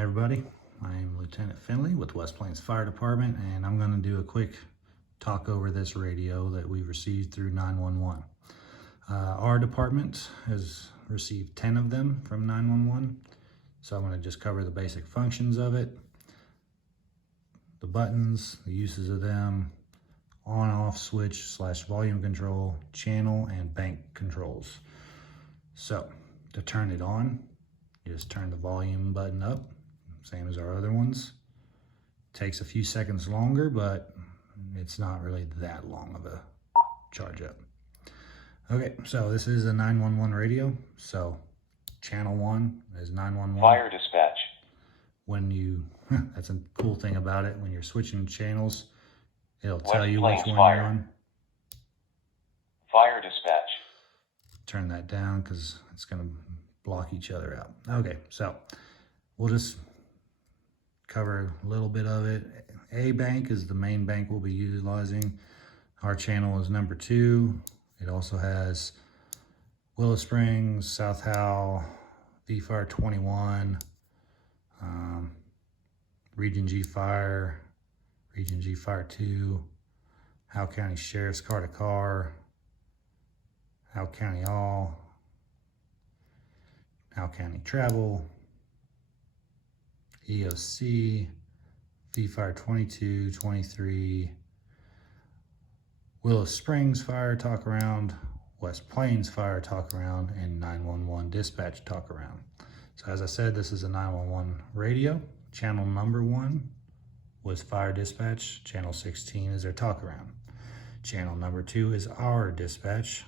everybody. I am Lieutenant Finley with West Plains Fire Department, and I'm going to do a quick talk over this radio that we've received through 911. Our department has received 10 of them from 911, so I'm going to just cover the basic functions of it, the buttons, the uses of them, on-off switch / volume control, channel, and bank controls. So to turn it on, you just turn the volume button up, same as our other ones. Takes a few seconds longer, but it's not really that long of a charge up. Okay, so this is a 911 radio. So channel 1 is 911. Fire dispatch. When you, that's a cool thing about it, when you're switching channels, it'll West tell you Plains which one Fire. you're on. Fire dispatch. Turn that down because it's going to block each other out. Okay, so we'll just cover a little bit of it. A bank is the main bank we'll be utilizing. Our channel is number 2. It also has Willow Springs, South Howell, V-Fire 21, Region G Fire, Region G Fire 2, Howell County Sheriff's Car to Car, Howell County All, Howell County Travel, EOC, V-Fire 22, 23, Willow Springs Fire Talk Around, West Plains Fire Talk Around, and 911 Dispatch Talk Around. So as I said, this is a 911 radio. Channel number 1 was Fire Dispatch. Channel 16 is their Talk Around. Channel number 2 is our dispatch.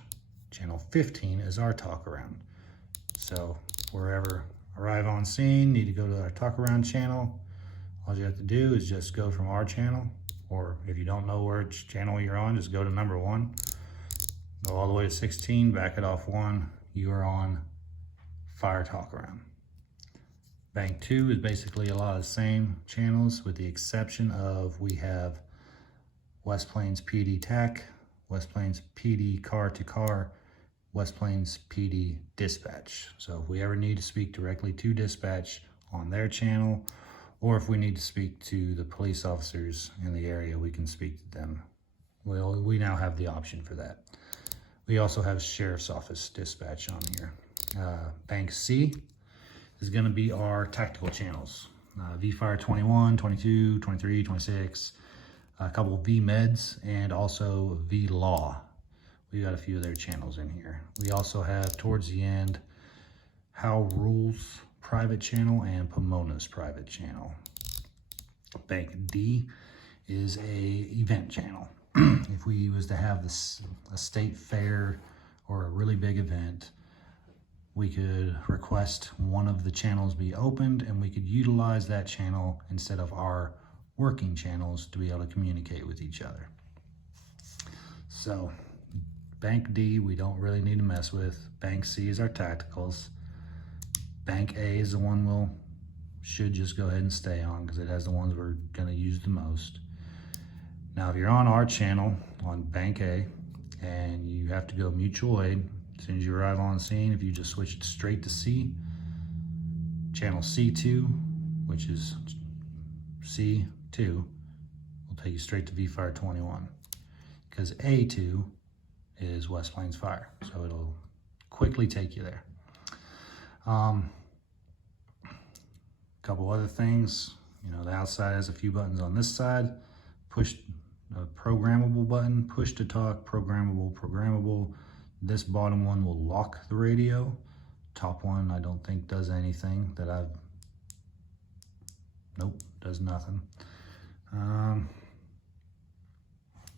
Channel 15 is our Talk Around. So wherever arrive on scene, need to go to our Talk Around channel, all you have to do is just go from our channel, or if you don't know which channel you're on, just go to number 1, go all the way to 16, back it off 1, you are on Fire Talk Around. Bank 2 is basically a lot of the same channels, with the exception of we have West Plains PD TAC, West Plains PD Car to Car, West Plains PD Dispatch. So if we ever need to speak directly to dispatch on their channel, or if we need to speak to the police officers in the area, we can speak to them. Well, we now have the option for that. We also have Sheriff's Office Dispatch on here. Bank C is going to be our tactical channels. V-Fire 21, 22, 23, 26, a couple V-Meds, and also V-Law. We got a few of their channels in here. We also have, towards the end, Howell Rules private channel and Pomona's private channel. Bank D is a event channel. If we was to have a state fair or a really big event, we could request one of the channels be opened, and we could utilize that channel instead of our working channels to be able to communicate with each other. So Bank D, we don't really need to mess with. Bank C is our tacticals. Bank A is the one should just go ahead and stay on, because it has the ones we're going to use the most. Now, if you're on our channel on Bank A and you have to go mutual aid, as soon as you arrive on scene, if you just switch it straight to C, channel C2, which is C2, will take you straight to V-Fire 21, because A2 is West Plains Fire, so it'll quickly take you there. Couple other things, the outside has a few buttons on this side. Push a programmable button, push to talk, programmable. This bottom one will lock the radio. Top one I don't think does anything that nope, does nothing. Don't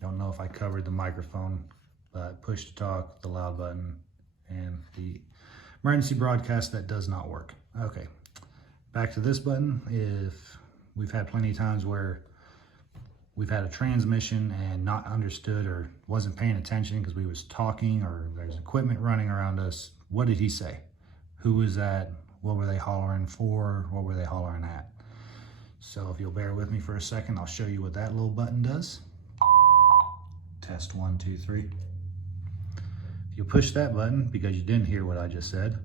know if I covered the microphone, but push to talk, the loud button, and the emergency broadcast, that does not work. Okay, back to this button. If we've had plenty of times where we've had a transmission and not understood or wasn't paying attention because we was talking, or there's equipment running around us. What did he say? Who was that? What were they hollering for? What were they hollering at? So if you'll bear with me for a second, I'll show you what that little button does. Test 1, 2, 3. If you push that button, because you didn't hear what I just said,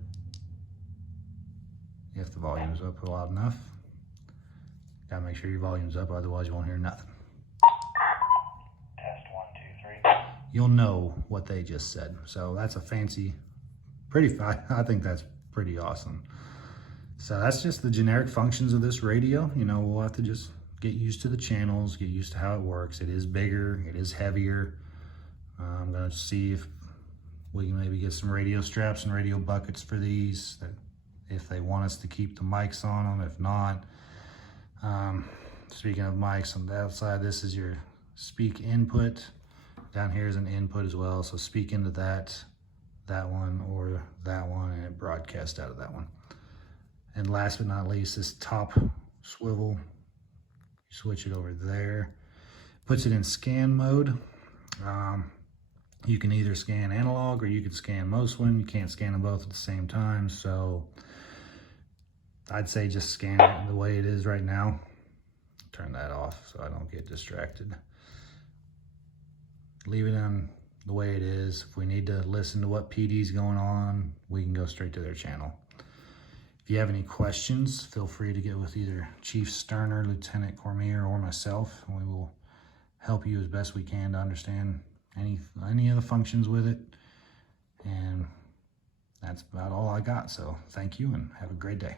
if the volume is up loud enough, Gotta make sure your volume's up, otherwise you won't hear nothing. Test 1, 2, 3. You'll know what they just said. So that's a fancy, I think that's pretty awesome. So that's just the generic functions of this radio. You know, we'll have to just get used to the channels, get used to how it works. It is bigger, it is heavier. I'm gonna see if we can maybe get some radio straps and radio buckets for these, that if they want us to keep the mics on them. If not, speaking of mics, on the outside, this is your speak input. Down here is an input as well, so speak into that one or that one, and it broadcasts out of that one. And last but not least, this top swivel, you switch it over there, puts it in scan mode. You can either scan analog or you can scan MOSWIN. You can't scan them both at the same time, so I'd say just scan it the way it is right now. Turn that off so I don't get distracted. Leave it on the way it is. If we need to listen to what PD's going on, we can go straight to their channel. If you have any questions, feel free to get with either Chief Sterner, Lieutenant Cormier, or myself, and we will help you as best we can to understand any of the functions with it. And that's about all I got. So thank you and have a great day.